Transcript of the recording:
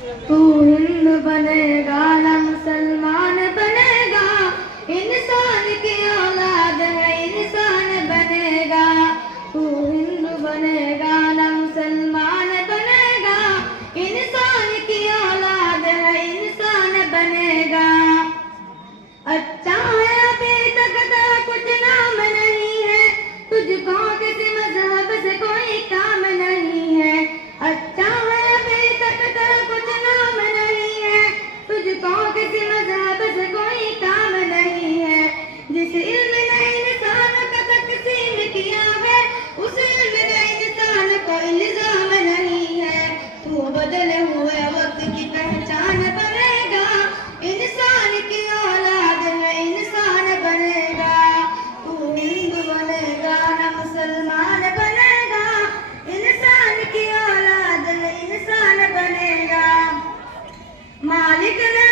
तू हिंदू बनेगा ना मुसलमान बनेगा, इंसान की औलाद है इंसान बनेगा। तू हिंदू बनेगा ना मुसलमान बनेगा, इंसान की औलाद है इंसान बनेगा। अच्छा है अभी तक तो कुछ नाम नहीं है, तुझको किसी मजहब से कोई काम नहीं है। अच्छा है अभी तक तो कुछ नाम नहीं है, तुझको किसी मजहब से कोई काम नहीं है। जिस इल्म ने इंसान का तकसीम किया है, उस इल्म ने इंसान को इल्जाम नहीं है। तू बदले हुए वक्त की पहचान बनेगा, इंसान की औलाद है इंसान बनेगा। तू हिंदू बनेगा ना मुसलमान बनेगा, इंसान की औलाद है इंसान बनेगा। मालिक ने